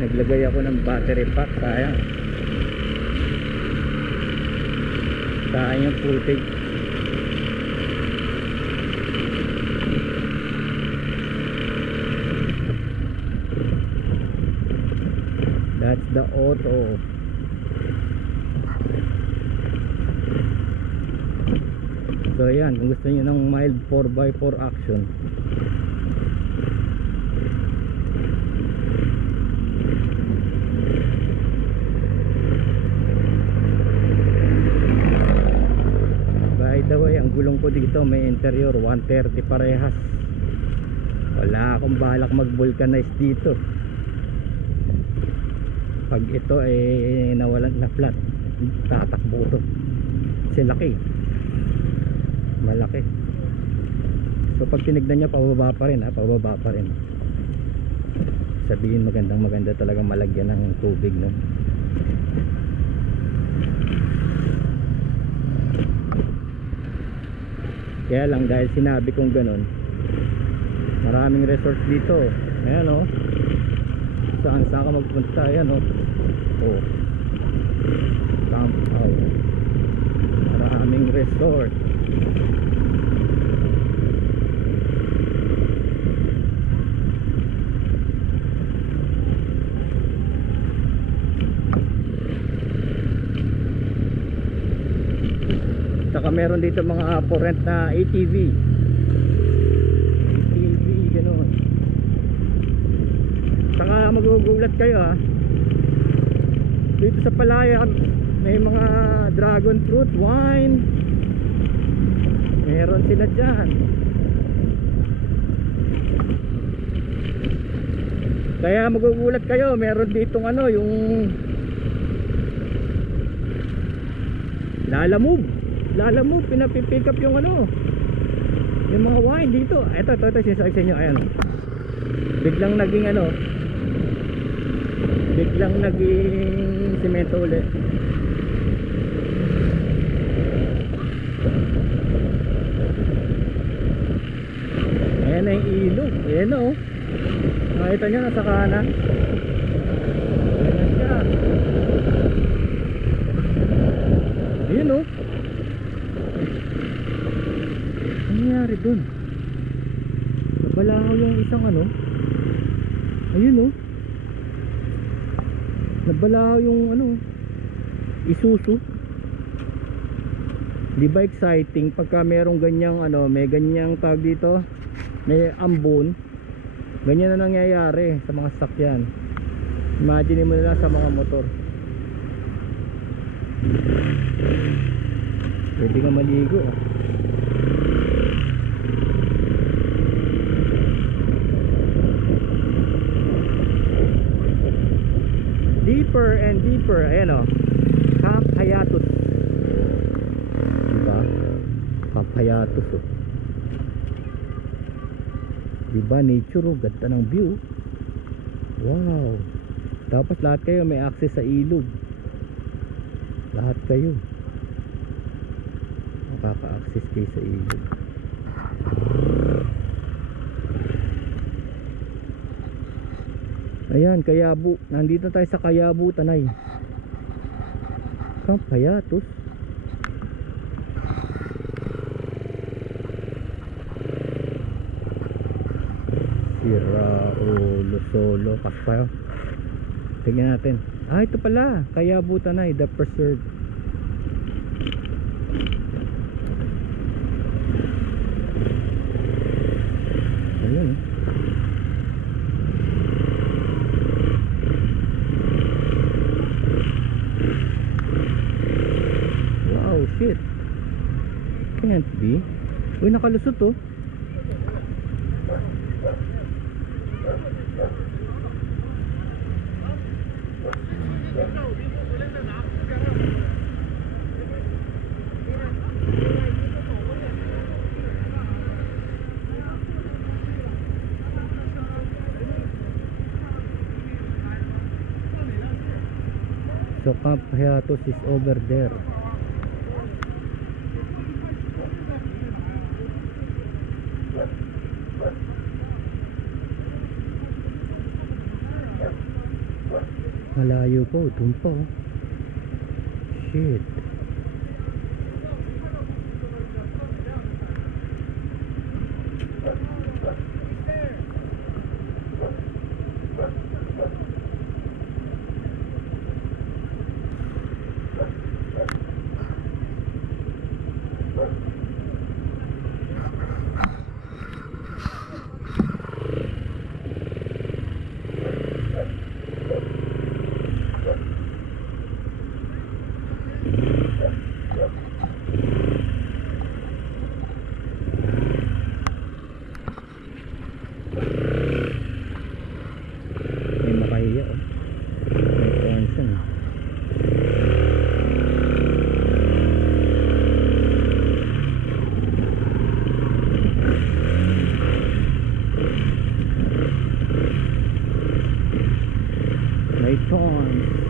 Naglagay ako ng battery pack. Sayang yung footage. That's the auto. So ayan, kung gusto niyo ng mild 4x4 action, by the way, ang gulong ko dito may interior 130 parehas. Wala akong balak mag vulcanize dito. Pag ito ay nawalan na flat, tatakbo to kasi laki, malaki. So pag tinignan niya, pababa pa rin, pababa pa rin. Sabihin maganda talaga malagyan ng tubig, no? Kaya lang dahil sinabi kong ganun, maraming resort dito. Ayan o, saan ka magpunta. Ayan o, Camp Out. Maraming resort. Saka meron dito mga for rent na ATV, gano'n. Saka magugulat kayo dito sa Palayan may mga dragon fruit wine, meron sila dyan. Kaya magugulat kayo, meron ditong yung Lalamove, pinapipick up yung yung mga wine dito. Ito sinasabi sa inyo. Ayan, biglang naging semento ulit. Ayan na yung ilog. Ayan o, makita nyo, nasa kanan. Ayan siya. Ayan o. Ano nangyari dun? Nabalahaw yung isang ayun o, nabalahaw yung Isuzu. Di ba exciting pagka merong ganyang may ganyang tawag dito, may ambon. Ganyan na nangyayari sa mga sasakyan. Imagine mo na lang sa mga motor. Pwede nga maligo. Deeper and deeper. Ayan o, Camp Hayatus. Diba? Camp Hayatus o. Diba nature o, ganda ng view. Wow. Tapos lahat kayo may access sa ilog. Lahat kayo makaka-access kayo sa ilog. Ayan, Kayabu. Nandito tayo sa Kayabu, Tanay. Camp Hayatus. Sirao, Losolo, Paspayo. Tingnan natin. Ito pala, Kayabu, Tanay, the preserve. Ayun. Wow, shit. Can't be. Uy, nakalusot oh. So Camp Hayatus is over there. Malayo po, dun po. Shit. May makahiya oh. May tension. May tons.